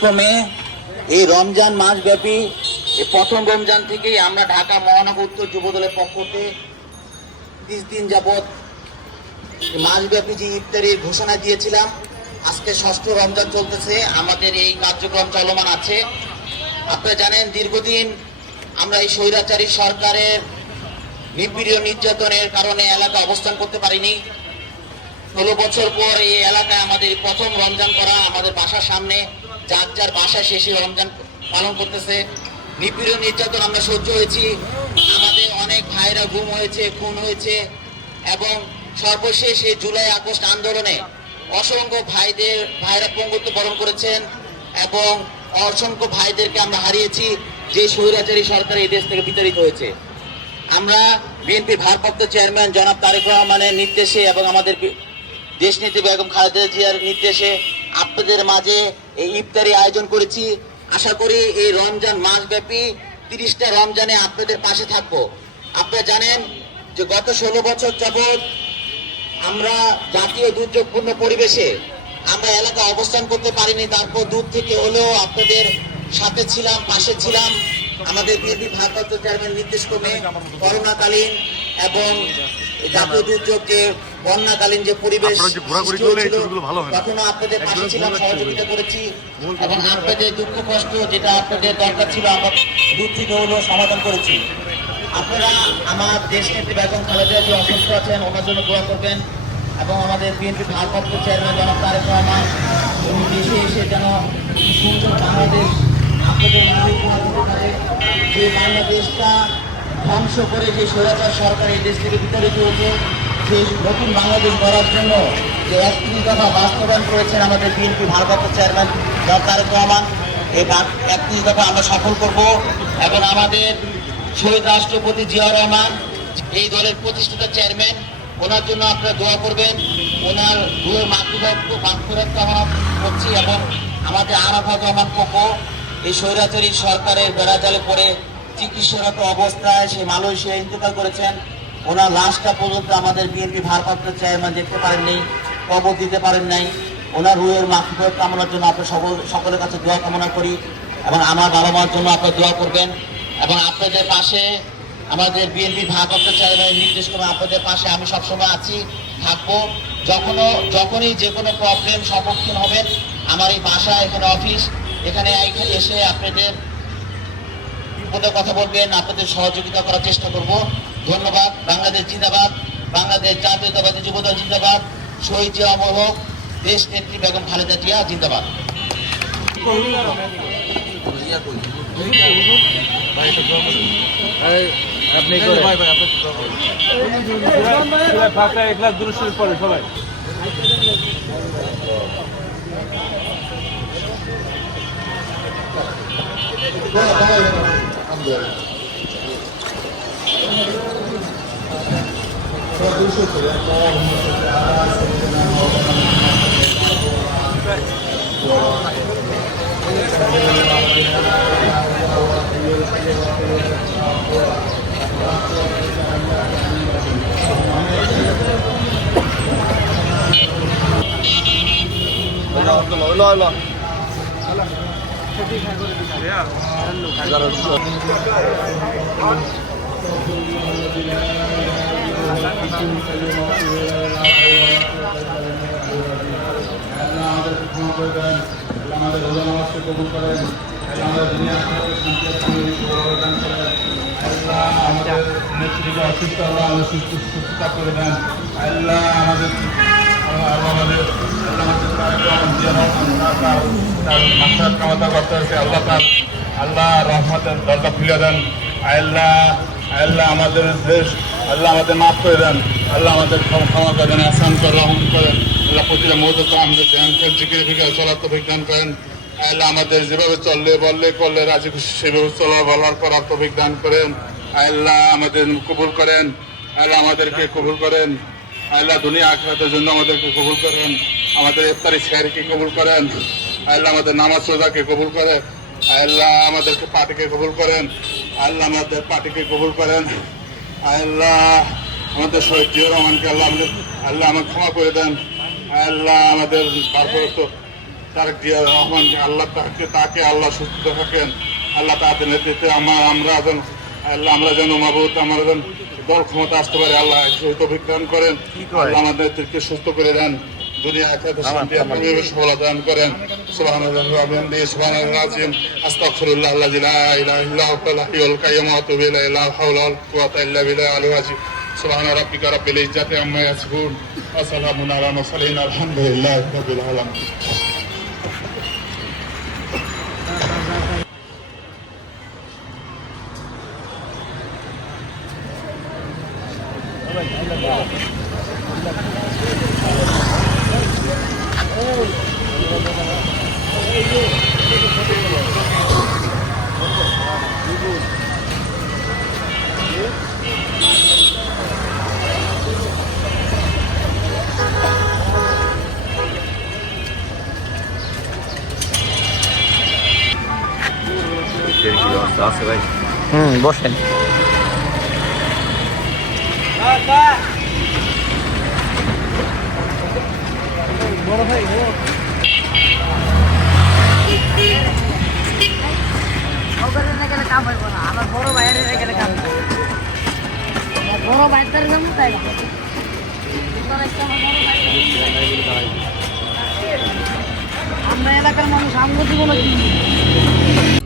নির্দেশক্রমে এই রমজান মাসব্যাপী, এই প্রথম রমজান থেকেই আমরা ঢাকা মহানগর উত্তর যুবদলের পক্ষ থেকে তিরিশ দিন যাবৎ মাসব্যাপী যে ইফতারির ঘোষণা দিয়েছিলাম, আজকে ষষ্ঠ রমজান চলতেছে, আমাদের এই কার্যক্রম চলমান আছে। আপনারা জানেন, দীর্ঘদিন আমরা এই স্বৈরাচারী সরকারের নিপীড়ন নির্যাতনের কারণে এলাকা অবস্থান করতে পারিনি। ষোলো বছর পর এই এলাকায় আমাদের প্রথম রমজান করা আমাদের বাসার সামনে। যার যার বাসায় শেষে রমজান পালন করতেছে। নিপীড়ন, নির্যাতন, আমরা সহ্য হয়েছি। আমাদের অনেক ভাইরা গুম হয়েছে, খুন হয়েছে এবং সর্বশেষ এই জুলাই আগস্ট আন্দোলনে অসংখ্য ভাইদের, ভাইরা পঙ্গুত্ব বরণ করেছেন এবং অসংখ্য ভাইদেরকে আমরা হারিয়েছি। যে স্বৈরাচারী সরকার এই দেশ থেকে বিতাড়িত হয়েছে। আমরা বিএনপির ভারপ্রাপ্ত চেয়ারম্যান জনাব তারেক রহমানের নির্দেশে এবং আমাদের দেশনীতি বেগম খালেদা জিয়ার নির্দেশে আপনাদের মাঝে এই ইফতারি আয়োজন করেছি। আশা করি এই রমজান মাসব্যাপী তিরিশটা রমজানে আপনাদের পাশে থাকব। আপনারা জানেন যে গত ষোলো বছর যাবৎ আমরা জাতীয় দুর্যোগপূর্ণ পরিবেশে আমরা এলাকা অবস্থান করতে পারিনি, তারপর দূর থেকে হলেও আপনাদের সাথে ছিলাম, পাশে ছিলাম। আমাদের বিএনপি ভারপ্রাপ্ত চেয়ারম্যান নির্দেশ ক্রমে করোনাকালীন এবং জাতীয় দুর্যোগকে বন্যাকালীন যে পরিবেশ। তখনও আপনাদের পাশে ছিলাম সহযোগিতা করেছি। এবং আপনাদের দুঃখ কষ্ট যেটা আপনাদের দরকার ছিল আমরা দূর থেকে হলেও সমাধান করেছি। আপনারা আমার দেশ নেত্রী বেগম খালেদা যে অসুস্থ আছেন ওনার জন্য দোয়া করবেন। এবং আমাদের বিএনপি ভারপ্রাপ্ত চেয়ারম্যান জনাব তারেক রহমান উনি দেশে এসে যেন সুন্দর বাংলাদেশ আপনাদের যে বাংলাদেশটা ধ্বংস করে যে স্বৈরাচার সরকার এই দেশ থেকে বিতাড়িত হয়েছে, সেই নতুন বাংলাদেশ গড়ার জন্য যে একত্রিশ দফা বাস্তবায়ন করেছেন আমাদের বিএনপি ভারপ্রাপ্ত চেয়ারম্যান তারেক রহমান। এই একত্রিশ দফা আমরা সফল করব এবং আমাদের শহীদ রাষ্ট্রপতি জিয়া রহমান, এই দলের প্রতিষ্ঠাতা চেয়ারম্যান, ওনার জন্য আপনারা দোয়া করবেন। ওনার দুয়ের মাতৃভাব মাতৃভাব আমরা করছি এবং আমাদের আরাফাত রহমান কোকো এই স্বৈরাচারী সরকারের বেড়াজালে পড়ে চিকিৎসারত অবস্থায় সে মালয়েশিয়া ইন্তেকাল করেছেন। ওনার লাশটা পর্যন্ত আমাদের বিএনপি ভারপ্রাপ্ত চেয়ারম্যান দেখতে পারেননি কবর দিতে পারেন নাই। ওনার রুয়ের মাতৃভাব কামনার জন্য আপনার সকল সকলের কাছে দোয়া কামনা করি এবং আমার বাবা মার জন্য আপনার দোয়া করবেন। এবং আপনাদের পাশে আমাদের বিএনপি ভারপ্রাপ্ত চেয়ারম্যান নির্দেশ করে আপনাদের পাশে আমি সবসময় আছি, থাকব। যখনও যখনই যে কোনো প্রবলেম সম্মুখীন হবেন, আমার এই বাসা এখানে অফিস এখানে এসে আপনাদের বিপদে কথা বলবেন আপনাদের সহযোগিতা করার চেষ্টা করব ধন্যবাদ বাংলাদেশ জিন্দাবাদ বাংলাদেশ জাতীয়তাবাদী যুবদল জিন্দাবাদ শহীদ জিয়া অমর দেশ নেত্রী বেগম খালেদা জিয়া জিন্দাবাদ আল্লাহ আমাদেরকে ক্ষমা করে দেন আল্লাহ আমাদের রোজা নামাজকে কবুল করেন আল্লাহ আমাদের দুনিয়া আখিরাতে শান্তি ও শান্তি দান আমাদের নেত্রীকে অসুস্থ আল্লাহ আমাদের সুস্থতা করে দেন আল্লাহ আমাদের কামাতা করতে হয়েছে আল্লাহ আল্লাহ রহমতের দরজা দেন আল্লাহ আল্লাহ আমাদের দেশ আল্লাহ আমাদের মাফ করে দেন আল্লাহ আমাদের ক্ষমা করে দেন আসান করে করেন আল্লাহ প্রতিটা মুহূর্তে আমাদের ধ্যান চলার তো বিজ্ঞান করেন আল্লাহ আমাদের যেভাবে চললে বললে করলে রাজি খুশি সেভাবে চলার বলার করার তো বিজ্ঞান করেন আল্লাহ আমাদের কবুল করেন আল্লাহ আমাদেরকে কবুল করেন আল্লাহ দুনিয়া আখরাতের জন্য আমাদেরকে কবুল করেন। আমাদের ইফতারি শেয়ারকে কবুল করেন। আল্লাহ আমাদের নামাজ রোজাকে কবুল করেন। আল্লাহ আমাদেরকে পার্টিকে কবুল করেন। আল্লাহ আমাদের পার্টিকে কবুল করেন। আল্লাহ আমাদের শহীদ জিয়া রহমানকে আল্লাহ আমাদের আল্লাহ আমাকে ক্ষমা করে দেন। আল্লাহ আমাদের ভারপ্রাপ্ত তারেক জিয়া রহমানকে আল্লাহ তাকে তাকে আল্লাহ সুস্থ থাকেন। আল্লাহ তাদের নেতৃত্বে আমার আমরা যেন আল্লাহ আমরা যেন মাবুত আমরা যেন দল ক্ষমতা আসতে পারে আল্লাহ সহিত অভিজ্ঞান করেন। আল্লাহ আমাদের সুস্থ করে দেন দুনিয়া খাতে শান্তি আপনাদের সফলতা দান করেন। সুবহানাল্লাহি ওয়া বিহামদিহি সুবহানাল্লাহিল আযীম। আস্তাগফিরুল্লাহ আল্লাযী লা ইলাহা ইল্লা হুয়াল হাইয়ুল কাইয়্যুম ওয়া আতুবু ইলাইহি লা হাওলা ওয়ালা কুওয়াতা ইল্লা বিল্লাহিল আলিyyিল আযীম। সুবহানা রাব্বিকা রাব্বিল ইজ্জাতি আম্মা ইয়াসিফুন। ওয়া সালামুন আলাল মুরসালিন আলহামদুলিল্লাহি রাব্বিল আলামিন। হুম বসেন। ওখানে না গেলে কাম হইব না আমার বড় ভাইয়ের গেলে কাম আমার বড় দ্বারা যেমন তাই আমার আমরা এলাকার মানুষ আমগো জীবনে কি?